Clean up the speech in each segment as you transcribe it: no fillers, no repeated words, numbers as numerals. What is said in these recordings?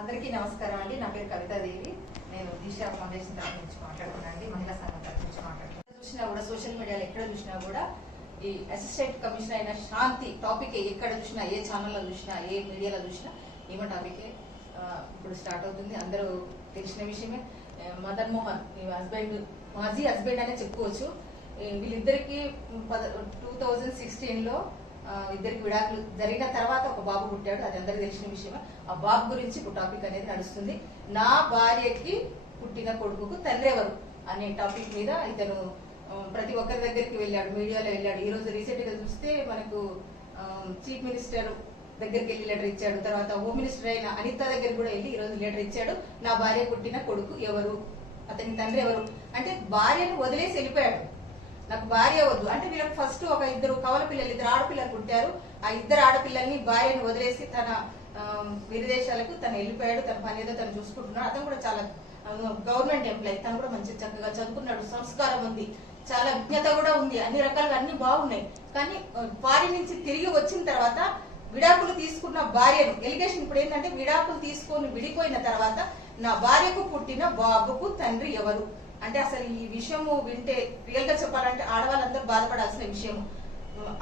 అందరికీ నమస్కారం అండి. నా పేరు కవితాదేవి. నేను దిశ ఫౌండేషన్ తరఫు నుంచి మాట్లాడుతున్నాను. మహిళా సంఘం తరఫు నుంచి మాట్లాడుతున్నాను. చూసినా కూడా సోషల్ మీడియాలో ఎక్కడ చూసినా కూడా ఈ అసిస్టెంట్ కమిషనర్ అయిన శాంతి టాపిక్ ఎక్కడ చూసినా, ఏ ఛానల్లో చూసినా, ఏ మీడియాలో చూసినా ఈమె టాపికే ఇప్పుడు స్టార్ట్ అవుతుంది. అందరూ తెలిసిన విషయమే. మదన్ మోహన్ హస్బెండ్, మాజీ హస్బెండ్ అనే చెప్పుకోవచ్చు. వీళ్ళిద్దరికి 2016లో ఇద్దరికి విడాకులు జరిగిన తర్వాత ఒక బాబు పుట్టాడు. అది అందరికి తెలిసిన విషయమే. ఆ బాబు గురించి ఇప్పుడు టాపిక్ అనేది నడుస్తుంది. నా భార్యకి పుట్టిన కొడుకుకు తండ్రి ఎవరు అనే టాపిక్ మీద ఇతను ప్రతి ఒక్కరి దగ్గరికి వెళ్ళాడు, మీడియాలో వెళ్ళాడు. ఈ రోజు రీసెంట్ గా చూస్తే మనకు చీఫ్ మినిస్టర్ దగ్గరికి వెళ్ళి లెటర్ ఇచ్చాడు. తర్వాత హోమ్ మినిస్టర్ అయిన అనిత దగ్గర కూడా వెళ్ళి ఈ రోజు లెటర్ ఇచ్చాడు. నా భార్య పుట్టిన కొడుకు ఎవరు, అతని తండ్రి ఎవరు అంటే భార్యను వదిలేసి వెళ్ళిపోయాడు. నాకు భార్య వద్దు అంటే వీళ్ళకి ఫస్ట్ ఒక ఇద్దరు కవల పిల్లలు, ఇద్దరు ఆడపిల్లలు పుట్టారు. ఆ ఇద్దరు ఆడపిల్లల్ని భార్యను వదిలేసి తన విదేశాలకు తను వెళ్ళిపోయాడు. తన పని ఏదో తను చూసుకుంటున్నాడు. అతను కూడా చాలా గవర్నమెంట్ ఎంప్లాయీ. తను కూడా మంచి చక్కగా చదువుకున్నాడు, సంస్కారం ఉంది, చాలా విజ్ఞత కూడా ఉంది, అన్ని రకాలుగా అన్ని బాగున్నాయి. కానీ భార్య నుంచి తిరిగి వచ్చిన తర్వాత విడాకులు తీసుకున్న భార్యను ఎలిగేషన్ ఇప్పుడు ఏంటంటే విడాకులు తీసుకొని విడిపోయిన తర్వాత నా భార్యకు పుట్టిన బాబుకు తండ్రి ఎవరు అంటే అసలు ఈ విషయము వింటే రియల్ గా చెప్పాలంటే ఆడవాళ్ళందరూ బాధపడాల్సిన విషయం.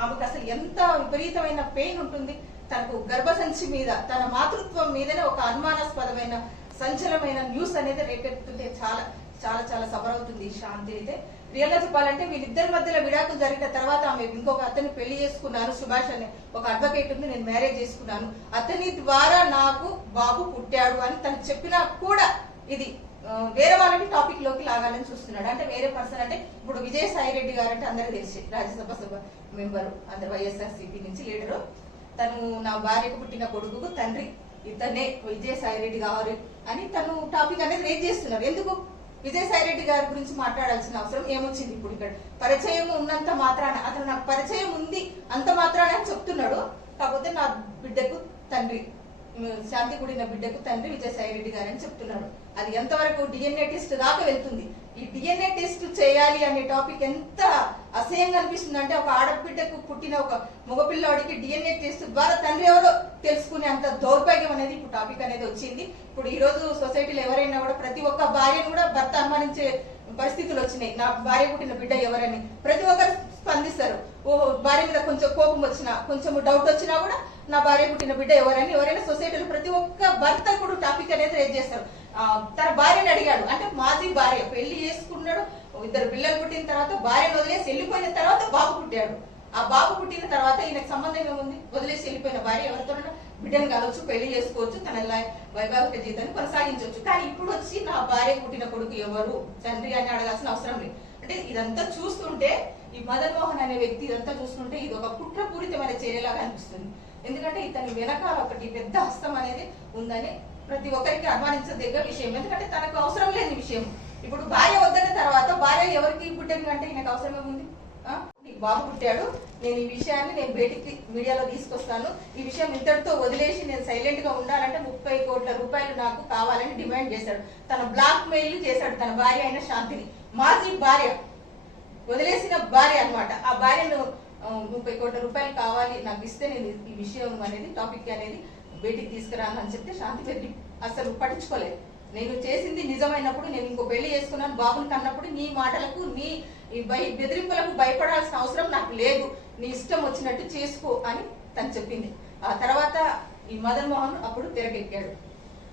ఆమెకు అసలు ఎంత విపరీతమైన పెయిన్ ఉంటుంది. తనకు గర్భసంచి మీద, తన మాతృత్వం మీదనే ఒక అనుమానాస్పదమైన సంచలనమైన న్యూస్ అనేది రేపెత్తుంటే చాలా చాలా చాలా సఫర్ అవుతుంది శాంతి అయితే. రియల్ గా చెప్పాలంటే వీళ్ళిద్దరి మధ్యలో విడాకులు జరిగిన తర్వాత ఆమె ఇంకొక అతన్ని పెళ్లి చేసుకున్నాను, సుభాష్ అనే ఒక అడ్వకేట్ ఉంది, నేను మ్యారేజ్ చేసుకున్నాను, అతని ద్వారా నాకు బాబు పుట్టాడు అని తను చెప్పినా కూడా ఇది వేరే వాళ్ళని టాపిక్ లోకి లాగాలని చూస్తున్నాడు. అంటే వేరే పర్సన్ అంటే ఇప్పుడు విజయసాయి రెడ్డి గారు అంటే అందరికి తెలిసి రాజ్యసభ మెంబరు, అందరు వైఎస్ఆర్సీపీ నుంచి లీడరు. తను నా భార్యకు పుట్టిన కొడుకుకు తండ్రి ఇతనే విజయసాయి రెడ్డి గారు అని తను టాపిక్ అనేది రేజ్ చేస్తున్నారు. ఎందుకు విజయసాయి రెడ్డి గారి గురించి మాట్లాడాల్సిన అవసరం ఏమొచ్చింది? ఇప్పుడు ఇక్కడ పరిచయం ఉన్నంత మాత్రాన, అతను నాకు పరిచయం ఉంది అంత మాత్రాన అని చెప్తున్నాడు. కాకపోతే నా బిడ్డకు తండ్రి, శాంతి కూడిన బిడ్డకు తండ్రి విజయసాయి రెడ్డి గారు అని చెప్తున్నాడు. అది ఎంతవరకు డిఎన్ఏ టెస్ట్ దాకా వెళ్తుంది. ఈ డిఎన్ఏ టెస్ట్ చేయాలి అనే టాపిక్ ఎంత అసహ్యంగా అనిపిస్తుంది అంటే ఒక ఆడబిడ్డకు పుట్టిన ఒక మగపిల్లవాడికి డిఎన్ఏ టెస్ట్ ద్వారా తండ్రి ఎవరో తెలుసుకునే అంత దౌర్భాగ్యం అనేది ఇప్పుడు టాపిక్ అనేది వచ్చింది. ఇప్పుడు ఈ రోజు సొసైటీలో ఎవరైనా కూడా ప్రతి ఒక్క భార్యను కూడా భర్త అనుమానించే పరిస్థితులు వచ్చినాయి. నా భార్య పుట్టిన బిడ్డ ఎవరని ప్రతి ఒక్కరు స్పందిస్తారు. ఓహో, భార్య మీద కొంచెం కోపం వచ్చినా, కొంచెం డౌట్ వచ్చినా కూడా నా భార్య పుట్టిన బిడ్డ ఎవరని ఎవరైనా సొసైటీలో ప్రతి ఒక్క భర్త కూడా టాపిక్ అనేది రేజ్ చేస్తారు. తన భార్యని అడిగాడు అంటే మాజీ భార్య పెళ్లి చేసుకున్నాడు, ఇద్దరు పిల్లలు పుట్టిన తర్వాత భార్యను వదిలేసి వెళ్ళిపోయిన తర్వాత బాబు పుట్టాడు. ఆ బాబు పుట్టిన తర్వాత ఈయనకు సంబంధం ఏముంది? వదిలేసి వెళ్ళిపోయిన భార్య ఎవరితో బిడ్డను కలవచ్చు, పెళ్లి చేసుకోవచ్చు, తన వైవాహిక జీవితాన్ని కొనసాగించవచ్చు. కానీ ఇప్పుడు వచ్చి నా భార్య పుట్టిన కొడుకు ఎవరు తండ్రి అని అడగాల్సిన అవసరం లేదు. అంటే ఇదంతా చూస్తుంటే ఈ మదన్ మోహన్ అనే వ్యక్తి ఇదంతా చూస్తుంటే ఇది ఒక కుట్రపూరితమైన చర్యలాగా అనిపిస్తుంది. ఎందుకంటే ఇతని వెనకాల ఒకటి పెద్ద హస్తం అనేది ఉందని ప్రతి ఒక్కరికి అనుమానించదగ్గ విషయం. ఎందుకంటే తనకు అవసరం లేని విషయం. ఇప్పుడు భార్య వద్దన్న తర్వాత భార్య ఎవరికి పుట్టింది అంటే ఈయనకు అవసరం ఏముంది? నీకు బాబు పుట్టాడు, నేను ఈ విషయాన్ని నేను బయటికి మీడియాలో తీసుకొస్తాను, ఈ విషయం ఇంతటితో వదిలేసి నేను సైలెంట్ గా ఉండాలంటే 30 కోట్ల రూపాయలు నాకు కావాలని డిమాండ్ చేశాడు. తన బ్లాక్ మెయిల్ చేశాడు తన భార్య అయిన శాంతిని. మాజీ భార్య, వదిలేసిన భార్య అనమాట. ఆ భార్యను 30 కోట్ల రూపాయలు కావాలి నాకు ఇస్తే నేను ఈ విషయం అనేది టాపిక్ అనేది బయటికి తీసుకురాను అని చెప్తే శాంతి పెద్ద అసలు పట్టించుకోలేదు. నేను చేసింది నిజమైనప్పుడు, నేను ఇంకో పెళ్లి చేసుకున్నాను, బాబుని కన్నప్పుడు నీ మాటలకు నీ బెదిరింపులకు భయపడాల్సిన అవసరం నాకు లేదు, నీ ఇష్టం వచ్చినట్టు చేసుకో అని తను చెప్పింది. ఆ తర్వాత ఈ మదన్ మోహన్ అప్పుడు తిరగెక్కాడు.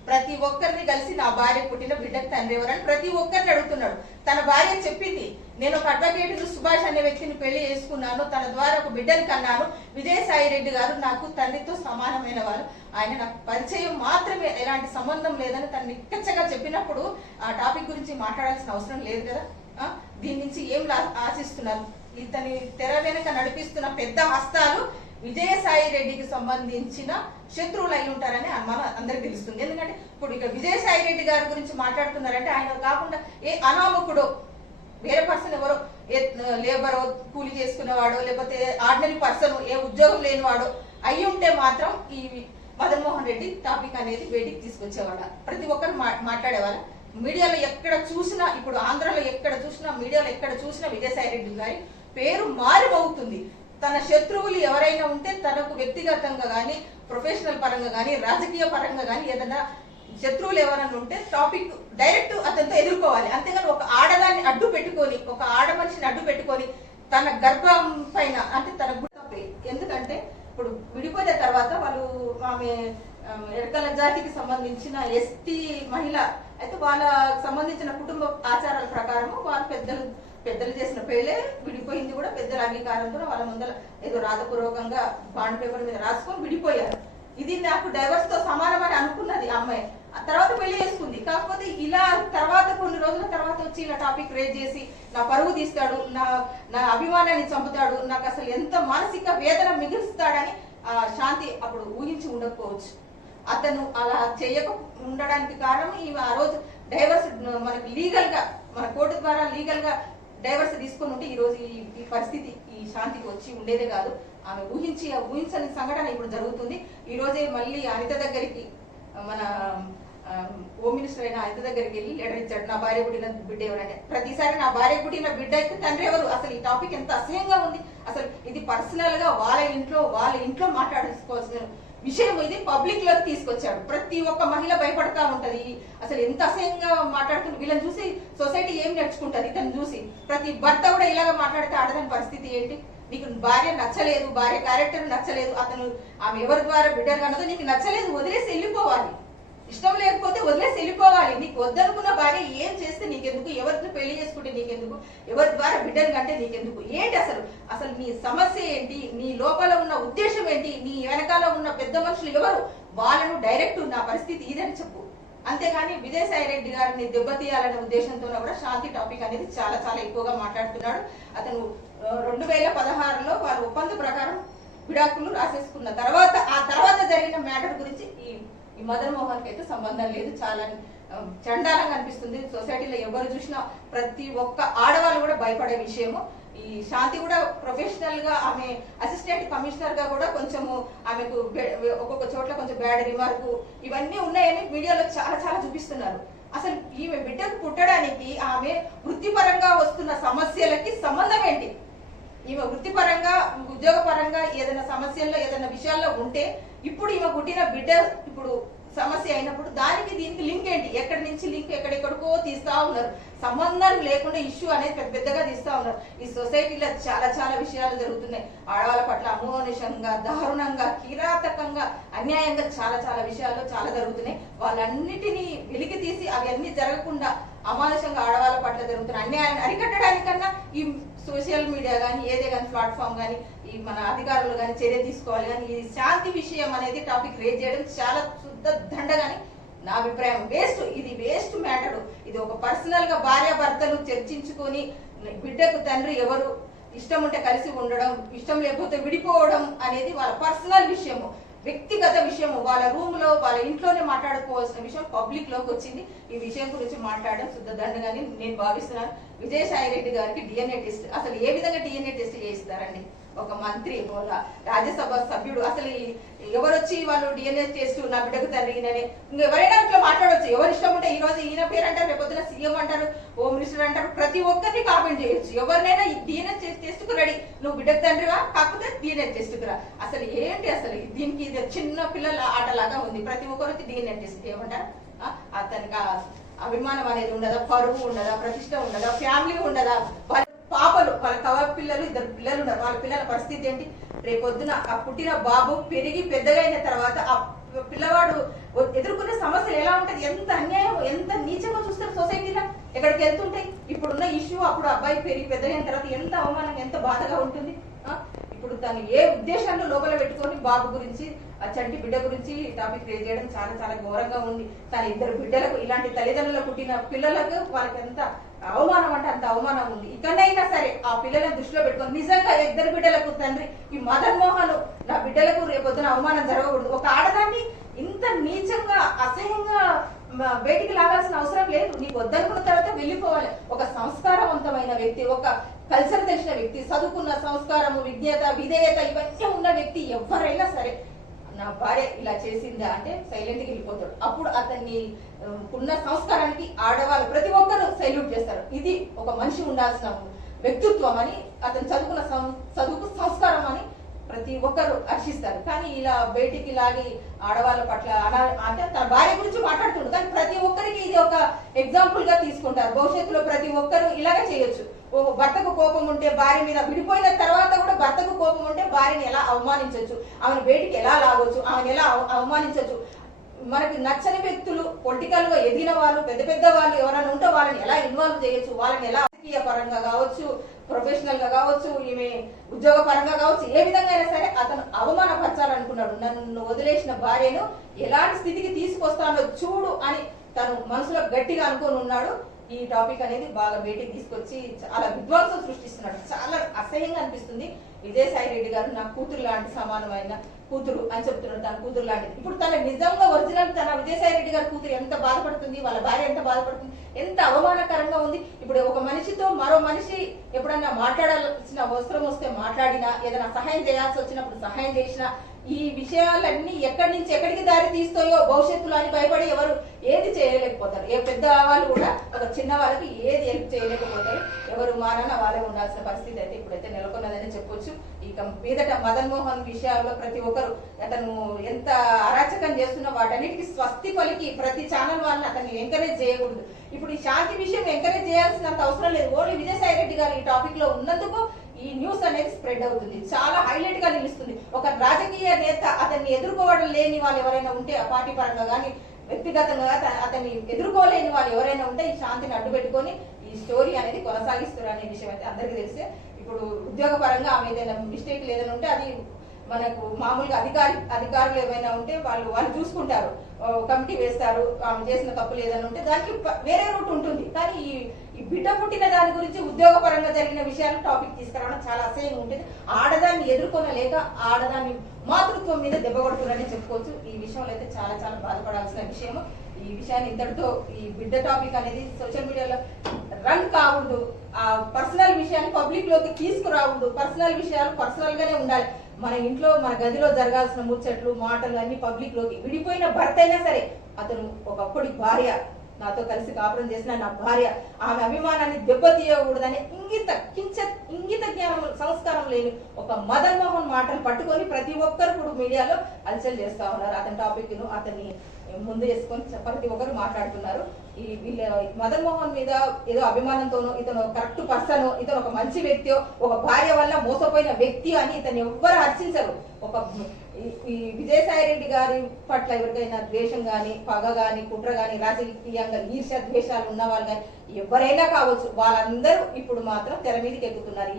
ప్రతి ఒక్కరిని కలిసి నా భార్య పుట్టిన బిడ్డకు తండ్రి ఎవరని ప్రతి ఒక్కరిని అడుగుతున్నాడు. తన భార్య చెప్పింది, నేను ఒక అడ్వకేట్ సుభాష్ అనే వ్యక్తిని పెళ్లి చేసుకున్నాను, తన ద్వారా ఒక బిడ్డను కన్నాను, విజయసాయి రెడ్డి గారు నాకు తండ్రితో సమానమైన వారు, ఆయన నాకు పరిచయం మాత్రమే, ఎలాంటి సంబంధం లేదని తను నిక్కచ్చగా చెప్పినప్పుడు ఆ టాపిక్ గురించి మాట్లాడాల్సిన అవసరం లేదు కదా. దీని నుంచి ఏం ఆశిస్తున్నారు? ఇతని తెర వెనుక నడిపిస్తున్న పెద్ద హస్తాలు విజయసాయి రెడ్డికి సంబంధించిన శత్రువులు అయి ఉంటారని మనం అందరికి తెలుస్తుంది. ఎందుకంటే ఇప్పుడు ఇక విజయసాయి రెడ్డి గారి గురించి మాట్లాడుతున్నారంటే ఆయన కాకుండా ఏ అనామకుడో వేరే పర్సన్ ఎవరో, ఏ లేబరో, కూలి చేసుకునేవాడో, లేకపోతే ఆర్డినరీ పర్సన్, ఏ ఉద్యోగం లేనివాడో అయి ఉంటే మాత్రం ఈ మదన్ మోహన్ రెడ్డి టాపిక్ అనేది బయటికి తీసుకొచ్చేవాళ్ళ, ప్రతి ఒక్కరు మాట్లాడేవాళ్ళ. మీడియాలో ఎక్కడ చూసినా, ఇప్పుడు ఆంధ్రలో ఎక్కడ చూసినా, మీడియాలో ఎక్కడ చూసినా విజయసాయి రెడ్డి గారి పేరు మారుమవుతుంది. తన శత్రువులు ఎవరైనా ఉంటే తనకు వ్యక్తిగతంగా కానీ, ప్రొఫెషనల్ పరంగా కానీ, రాజకీయ పరంగా కానీ ఏదైనా శత్రువులు ఎవరైనా ఉంటే టాపిక్ డైరెక్ట్ అతనితో ఎదుర్కోవాలి. అంతేగాని ఒక ఆడదాన్ని అడ్డు పెట్టుకొని, ఒక ఆడ మనిషిని అడ్డు పెట్టుకొని తన గర్భం పైన అంటే తన గుర్తపై, ఎందుకంటే ఇప్పుడు విడిపోయిన తర్వాత వాళ్ళు ఆమె ఎరకల జాతికి సంబంధించిన ఎస్టీ మహిళ అయితే వాళ్ళకి సంబంధించిన కుటుంబ ఆచారాల ప్రకారము వాళ్ళు పెద్దలు చేసిన పెళ్ళే విడిపోయింది కూడా పెద్దల అంగీకారంతో వాళ్ళ ముందర ఏదో రాతపూర్వకంగా బాండ్ పేపర్ మీద రాసుకొని విడిపోయారు. ఇది నాకు డైవర్స్ తో సమానమని అనుకున్నది అమ్మాయి. ఆ తర్వాత పెళ్లి చేసుకుంది. కాకపోతే ఇలా తర్వాత కొన్ని రోజుల తర్వాత వచ్చి ఇలా టాపిక్ రేజ్ చేసి నా పరువు తీస్తాడు, నా అభిమానాన్ని చంపుతాడు, నాకు అసలు ఎంత మానసిక వేదన మిగులుస్తాడని శాంతి అప్పుడు ఊహించి ఉండకపోవచ్చు. అతను అలా చేయక ఉండడానికి కారణం ఈ ఆ రోజు డైవర్స్ మనకి లీగల్ గా మన కోర్టు ద్వారా లీగల్ గా డైవర్స్ తీసుకొని ఉంటే ఈ రోజు ఈ పరిస్థితి ఈ శాంతికి వచ్చి ఉండేదే కాదు. ఆమె ఊహించని సంఘటన ఇప్పుడు జరుగుతుంది. ఈ రోజే మళ్ళీ అనిత దగ్గరికి మన హోమ్ మినిస్టర్ అయిన అనిత దగ్గరికి వెళ్ళి లెటర్ ఇచ్చాడు, నా భార్య పుట్టిన బిడ్డ ఎవరంటే. ప్రతిసారి నా భార్య పుట్టిన బిడ్డ అయితే తండ్రి ఎవరు? అసలు ఈ టాపిక్ ఎంత అసహ్యంగా ఉంది. అసలు ఇది పర్సనల్ గా వాళ్ళ ఇంట్లో మాట్లాడుకోవాల్సిన విషయం ఇది పబ్లిక్ లోకి తీసుకొచ్చాడు. ప్రతి ఒక్క మహిళ భయపడతా ఉంటది. అసలు ఎంత అసహ్యంగా మాట్లాడుతుంది. వీళ్ళని చూసి సొసైటీ ఏం నేర్చుకుంటది? ఇతను చూసి ప్రతి భర్త కూడా ఇలాగ మాట్లాడితే ఆడదాని పరిస్థితి ఏంటి? నీకు భార్య నచ్చలేదు, భార్య క్యారెక్టర్ నచ్చలేదు, ఆమె ఎవరి ద్వారా బిడ్డర్ కన్నదో నీకు నచ్చలేదు, వదిలేసి వెళ్ళిపోవాలి. ఇష్టం లేకపోతే వదిలేసి వెళ్ళిపోవాలి. నీకు వద్దనుకున్న భార్య ఏం చేస్తే నీకెందుకు? ఎవరిని పెళ్లి చేసుకుంటే నీకెందుకు? ఎవరి ద్వారా బిడ్డను కంటే నీకెందుకు? ఏంటి అసలు నీ సమస్య ఏంటి? నీ లోపల ఉన్న ఉద్దేశం ఏంటి? నీ వెనకాల ఉన్న పెద్ద మనుషులు ఎవరు? వాళ్ళను డైరెక్ట్ నా పరిస్థితి ఇదని చెప్పు. అంతేగాని విజయసాయి రెడ్డి గారిని దెబ్బతీయాలనే ఉద్దేశంతో కూడా శాంతి టాపిక్ అనేది చాలా చాలా ఎక్కువగా మాట్లాడుతున్నాడు. అతను 2016లో వారి ఒప్పంద ప్రకారం విడాకులు రాసేసుకున్న తర్వాత ఆ తర్వాత జరిగిన మ్యాటర్ గురించి ఈ మదన్ మోహన్ కి అయితే సంబంధం లేదు. చాలా చండాలంగా అనిపిస్తుంది. సొసైటీలో ఎవరు చూసినా ప్రతి ఒక్క ఆడవాళ్ళు కూడా భయపడే విషయము. ఈ శాంతి కూడా ప్రొఫెషనల్ గా ఆమె అసిస్టెంట్ కమిషనర్ గా కూడా కొంచెము ఆమెకు ఒక్కొక్క చోట్ల కొంచెం బ్యాడ్ రిమార్కు ఇవన్నీ ఉన్నాయని మీడియాలో చాలా చాలా చూపిస్తున్నారు. అసలు ఈమె బిడ్డకు పుట్టడానికి ఆమె వృత్తిపరంగా వస్తున్న సమస్యలకి సంబంధం ఏంటి? ఈమె వృత్తిపరంగా ఉద్యోగపరంగా ఏదైనా సమస్యల్లో ఏదైనా విషయాల్లో ఉంటే ఇప్పుడు ఈమె పుట్టిన బిడ్డ ఇప్పుడు సమస్య అయినప్పుడు దానికి దీనికి లింక్ ఏంటి? ఎక్కడి నుంచి లింక్ ఎక్కడెక్కడికో తీస్తా ఉన్నారు. సంబంధం లేకుండా ఇష్యూ అనేది పెద్దగా తీస్తా ఉన్నారు. ఈ సొసైటీలో చాలా చాలా విషయాలు జరుగుతున్నాయి. ఆడవాళ్ళ పట్ల అమానుషంగా, దారుణంగా, కిరాతకంగా, అన్యాయంగా చాలా చాలా విషయాల్లో చాలా జరుగుతున్నాయి. వాళ్ళన్నిటినీ వెలికి తీసి అవి అన్ని జరగకుండా అమానుషంగా ఆడవాళ్ళ పట్ల జరుగుతున్న అన్యాయాన్ని అరికట్టడానికన్నా ఈ సోషల్ మీడియా కానీ ఏదే కానీ ప్లాట్ఫామ్ కానీ ఈ మన అధికారులు కానీ చర్య తీసుకోవాలి. కానీ ఈ శాంతి విషయం అనేది టాపిక్ రేజ్ చేయడం చాలా శుద్ధ దండగాని నా అభిప్రాయం. ఇది వేస్ట్ మ్యాటర్. ఇది ఒక పర్సనల్ గా భార్యాభర్తలు చర్చించుకొని బిడ్డకు తండ్రి ఎవరు, ఇష్టం ఉంటే కలిసి ఉండడం, ఇష్టం లేకపోతే విడిపోవడం అనేది వాళ్ళ పర్సనల్ విషయము, వ్యక్తిగత విషయము. వాళ్ళ రూమ్ లో వాళ్ళ ఇంట్లోనే మాట్లాడుకోవాల్సిన విషయం పబ్లిక్ లోకి వచ్చింది. ఈ విషయం గురించి మాట్లాడడం శుద్ధ దండగాని నేను భావిస్తున్నాను. విజయసాయి రెడ్డి గారికి డిఎన్ఏ టెస్ట్ అసలు ఏ విధంగా డిఎన్ఏ టెస్ట్ చేయిస్తారండి? ఒక మంత్రి, రాజ్యసభ సభ్యుడు, అసలు ఎవరు వచ్చి వాళ్ళు డిఎన్ఏ టెస్ట్ నా బిడ్డకు తండ్రినని ఎవరైనా ఇట్లా మాట్లాడవచ్చు. ఎవరు ఇష్టం ఉంటే ఈ రోజు ఈయన పేరు అంటారు, రేపొద్దున సీఎం అంటారు, హోమ్ మినిస్టర్ అంటారు, ప్రతి ఒక్కరిని కామెంట్ చేయొచ్చు. ఎవరినైనా డిఎన్ఏ టెస్ట్ కు రెడీ, నువ్వు బిడ్డకు తండ్రివా కాకపోతే డిఎన్ఏ టెస్ట్ కు రా. అసలు ఏంటి? అసలు దీనికి ఇది చిన్న పిల్లల ఆటలాగా ఉంది. ప్రతి ఒక్కరు వచ్చి డిఎన్ఏ టెస్ట్ ఏమంటారు? అతనికి అభిమానం అనేది ఉండదా? పరువు ఉండదా? ప్రతిష్ట ఉండదా? ఫ్యామిలీ ఉండదా? పాపలు, వాళ్ళ కవర్ పిల్లలు, 2 పిల్లలు ఉన్నారు. వాళ్ళ పిల్లల పరిస్థితి ఏంటి? రేపొద్దున ఆ పుట్టిన బాబు పెరిగి పెద్దగా అయిన తర్వాత ఆ పిల్లవాడు ఎదుర్కొనే సమస్యలు ఎలా ఉంటది? ఎంత అన్యాయం, ఎంత నీచంగా చూస్తారు సొసైటీలో. ఎక్కడికి వెళ్తుంటాయి? ఇప్పుడున్న ఇష్యూ అప్పుడు అబ్బాయి పెరిగి పెద్దగా అయిన తర్వాత ఎంత అవమానంగా, ఎంత బాధగా ఉంటుంది. ఇప్పుడు తను ఏ ఉద్దేశాన్ని లోపల పెట్టుకొని బాబు గురించి, ఆ చంటి బిడ్డ గురించి టాపిక్ రేజ్ చేయడం చాలా చాలా ఘోరంగా ఉంది. తన 2 బిడ్డలకు, ఇలాంటి తల్లిదండ్రులకు పుట్టిన పిల్లలకు వాళ్ళకి ఎంత అవమానం అంటే అంత అవమానం ఉంది. ఇక్కడైనా సరే ఆ పిల్లలను దృష్టిలో పెట్టుకొని నిజంగా 2 బిడ్డలకు తండ్రి ఈ మదన్ మోహన్ నా బిడ్డలకు రేపొద్దున అవమానం జరగకూడదు. ఒక ఆడదాన్ని ఇంత నీచంగా అసహ్యంగా బయటికి లాగాల్సిన అవసరం లేదు. నీకు వద్దనుకున్న తర్వాత వెళ్ళిపోవాలి. ఒక సంస్కారవంతమైన వ్యక్తి, ఒక కల్చర్ తెలిసిన వ్యక్తి, చదువుకున్న సంస్కారము, విజ్ఞత, విధేయత ఇవన్నీ ఉన్న వ్యక్తి ఎవరైనా సరే నా భార్య ఇలా చేసిందా అంటే సైలెంట్ గా వెళ్ళిపోతాడు. అప్పుడు అతన్ని ఉన్న సంస్కారానికి ఆడవాళ్ళు ప్రతి ఒక్కరు సైల్యూట్ చేస్తారు. ఇది ఒక మనిషి ఉండాల్సిన వ్యక్తిత్వం అని, అతను చదువుకున్న చదువుకు సంస్కారం అని ప్రతి ఒక్కరు హర్షిస్తారు. కానీ ఇలా బయటికి లాగి ఆడవాళ్ళ పట్ల అంటే తన భార్య గురించి మాట్లాడుతుండ్రు, కానీ ప్రతి ఒక్కరికి ఇది ఒక ఎగ్జాంపుల్ గా తీసుకుంటారు. భవిష్యత్తులో ప్రతి ఒక్కరు ఇలాగే చేయొచ్చు. భర్తకు కోపం ఉంటే భార్య మీద, విడిపోయిన తర్వాత కూడా భర్తకు కోపం ఉంటే భార్యని ఎలా అవమానించవచ్చు, ఆమెను బయటికి ఎలా లాగొచ్చు, ఆమెను ఎలా అవమానించవచ్చు, మనకి నచ్చని వ్యక్తులు, పొలిటికల్ గా ఎదిగిన వాళ్ళు, పెద్ద పెద్ద వాళ్ళు ఎవరైనా ఉంటే వాళ్ళని ఎలా ఇన్వాల్వ్ చేయొచ్చు, వాళ్ళని ఎలా రాజకీయ పరంగా కావచ్చు, ప్రొఫెషనల్ గా కావచ్చు, ఈమె ఉద్యోగ పరంగా కావచ్చు, ఏ విధంగా అయినా సరే అతను అవమానపరచాలనుకున్నాడు. నన్ను వదిలేసిన భార్యను ఎలాంటి స్థితికి తీసుకొస్తానో చూడు అని తను మనసులో గట్టిగా అనుకొని ఉన్నాడు. ఈ టాపిక్ అనేది బాగా బయటికి తీసుకొచ్చి చాలా విధ్వంసం సృష్టిస్తున్నాడు. చాలా అసహ్యంగా అనిపిస్తుంది. విజయసాయి రెడ్డి గారు నా కూతురు లాంటి సమానమైన కూతురు అని చెప్తున్నాడు. తన కూతురు లాంటిది. ఇప్పుడు తన నిజంగా ఒరిజినల్ తన విజయసాయి రెడ్డి గారి కూతురు ఎంత బాధపడుతుంది, వాళ్ళ భార్య ఎంత బాధపడుతుంది, ఎంత అవమానకరంగా ఉంది. ఇప్పుడు ఒక మనిషితో మరో మనిషి ఎప్పుడన్నా మాట్లాడాల్సిన అవసరం వస్తే మాట్లాడినా, ఏదైనా సహాయం చేయాల్సి వచ్చినప్పుడు సహాయం చేసినా, ఈ విషయాలన్నీ ఎక్కడి నుంచి ఎక్కడికి దారి తీస్తాయో భవిష్యత్తులో అని భయపడి ఎవరు ఏది చేయలేకపోతారు. ఏ పెద్ద వాళ్ళు కూడా ఒక చిన్న వాళ్ళకి ఏది హెల్ప్ చేయలేకపోతారు. ఎవరు మానన వాళ్ళే ఉండాల్సిన పరిస్థితి అయితే ఇప్పుడైతే నెలకొన్నదని చెప్పొచ్చు. ఇక మీదట మదన్ మోహన్ విషయాల్లో ప్రతి ఒక్కరు అతను ఎంత అరాచకం చేస్తున్నా వాటన్నిటికీ స్వస్తి పలికి ప్రతి ఛానల్ వాళ్ళని అతన్ని ఎంకరేజ్ చేయకూడదు. ఇప్పుడు ఈ శాంతి విషయం ఎంకరేజ్ చేయాల్సినంత అవసరం లేదు. ఓన్లీ విజయసాయి రెడ్డి గారు ఈ టాపిక్ లో ఉన్నందుకు ఈ న్యూస్ అనేది స్ప్రెడ్ అవుతుంది, చాలా హైలైట్ గా నిలుస్తుంది. ఒక రాజకీయ నేత అతన్ని ఎదుర్కోవడం లేని వాళ్ళు ఎవరైనా ఉంటే, ఆ పార్టీ పరంగా కానీ వ్యక్తిగతంగా అతన్ని ఎదుర్కోలేని వాళ్ళు ఎవరైనా ఉంటే ఈ శాంతిని అడ్డు పెట్టుకొని ఈ స్టోరీ అనేది కొనసాగిస్తారు అనే విషయం అయితే అందరికీ తెలిసే. ఇప్పుడు ఉద్యోగ పరంగా ఆమె ఏదైనా మిస్టేక్ ఏదైనా ఉంటే అది మనకు మామూలుగా అధికారులు ఏమైనా ఉంటే వాళ్ళు చూసుకుంటారు, కమిటీ వేస్తారు. ఆమె చేసిన తప్పులు ఏదైనా ఉంటే దానికి వేరే రూట్ ఉంటుంది. కానీ ఈ బిడ్డ పుట్టిన దాని గురించి ఉద్యోగ పరంగా జరిగిన విషయాలు టాపిక్ తీసుకురావడం చాలా అసహ్యంగా ఉంటుంది. ఆడదాన్ని ఎదుర్కొనలేక ఆడదాన్ని మాతృత్వం మీద దెబ్బ కొడుతున్నారని చెప్పుకోవచ్చు. ఈ విషయంలో అయితే చాలా చాలా బాధపడాల్సిన విషయము. ఈ విషయాన్ని ఇంతటితో ఈ బిడ్డ టాపిక్ అనేది సోషల్ మీడియాలో రన్ కావద్దు. ఆ పర్సనల్ విషయాన్ని పబ్లిక్ లోకి తీసుకురావద్దు. పర్సనల్ విషయాలు పర్సనల్ గానే ఉండాలి. మన ఇంట్లో మన గదిలో జరగాల్సిన ముచ్చట్లు మాటలు అన్ని పబ్లిక్ లోకి. విడిపోయిన భర్త అయినా సరే అతను ఒకప్పటి భార్య, నాతో కలిసి కాపురం చేసిన నా భార్య, ఆమె అభిమానాన్ని దెబ్బతీయకూడదని ఇంగిత జ్ఞానం సంస్కారం లేని ఒక మదన్ మోహన్ మాటలు పట్టుకొని ప్రతి ఒక్కరు కూడా మీడియాలో అలచల్ చేస్తా ఉన్నారు. అతని టాపిక్ ను అతన్ని ముందు చేసుకొని ప్రతి ఒక్కరు మాట్లాడుతున్నారు. ఈ వీళ్ళ మదన్ మోహన్ మీద ఏదో అభిమానంతోనో, ఇతను కరెక్ట్ పర్సన్, ఇతను ఒక మంచి వ్యక్తి, ఒక భార్య వల్ల మోసపోయిన వ్యక్తి అని ఇతను ఎవ్వరు హర్షించరు. ఒక ఈ విజయసాయి రెడ్డి గారి పట్ల ఎవరికైనా ద్వేషం గాని, పగ గాని, కుట్ర గాని, రాజకీయంగా ఈర్ష్య ద్వేషాలు ఉన్న వాళ్ళు కానీ ఎవరైనా కావచ్చు, వాళ్ళందరూ ఇప్పుడు మాత్రం తెర మీదకి ఎక్కుతున్నారు.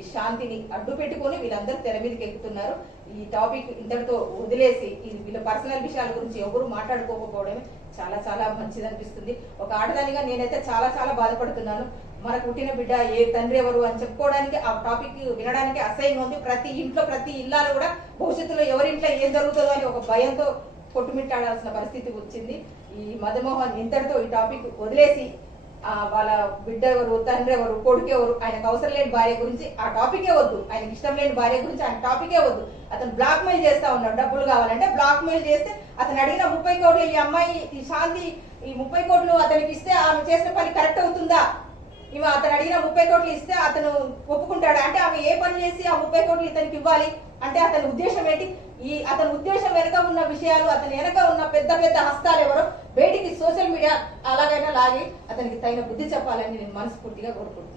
ఈ శాంతిని అడ్డు పెట్టుకొని వీళ్ళందరూ తెర మీదకి ఎక్కుతున్నారు. ఈ టాపిక్ ఇంతటితో వదిలేసి వీళ్ళ పర్సనల్ విషయాల గురించి ఎవరు మాట్లాడుకోకపోవడమే చాలా చాలా మంచిది అనిపిస్తుంది. ఒక ఆడదానిగా నేనైతే చాలా చాలా బాధపడుతున్నాను. మనకు పుట్టిన బిడ్డ ఏ తండ్రి ఎవరు అని చెప్పుకోవడానికి, ఆ టాపిక్ వినడానికి అసహ్యంగా ఉంది. ప్రతి ఇంట్లో ప్రతి ఇల్లాలు కూడా భవిష్యత్తులో ఎవరింట్లో ఏం జరుగుతుందో అని ఒక భయంతో కొట్టుమిట్టాడాల్సిన పరిస్థితి వచ్చింది. ఈ మదన్మోహన్ ఇంతటితో ఈ టాపిక్ వదిలేసి వాళ్ళ బిడ్డ ఎవరు, తండ్రి ఎవరు, కొడుకు ఎవరు, ఆయనకు అవసరం లేని భార్య గురించి ఆ టాపికే వద్దు, ఆయనకి ఇష్టం లేని భార్య గురించి ఆయన టాపికే వద్దు. అతను బ్లాక్ మెయిల్ చేస్తా ఉన్నాడు. డబ్బులు కావాలంటే బ్లాక్ మెయిల్ చేస్తే అతను అడిగిన 30 కోట్లు ఈ అమ్మాయి ఈ శాంతి ఈ 30 కోట్లు అతనికి ఇస్తే ఆమె చేసిన పని కరెక్ట్ అవుతుందా? ఇవి అతను అడిగిన 30 కోట్లు ఇస్తే అతను ఒప్పుకుంటాడా? అంటే ఆమె ఏ పని చేసి ఆ 30 కోట్లు ఇతనికి ఇవ్వాలి అంటే అతని ఉద్దేశం ఏంటి? అతని ఉద్దేశం వెనక ఉన్న విషయాలు, అతని వెనక ఉన్న పెద్ద పెద్ద హస్తాలు ఎవరో బయటికి సోషల్ మీడియా అలాగైనా లాగి అతనికి తగిన బుద్ధి చెప్పాలని నేను మనస్ఫూర్తిగా కోరుకుంటున్నాను.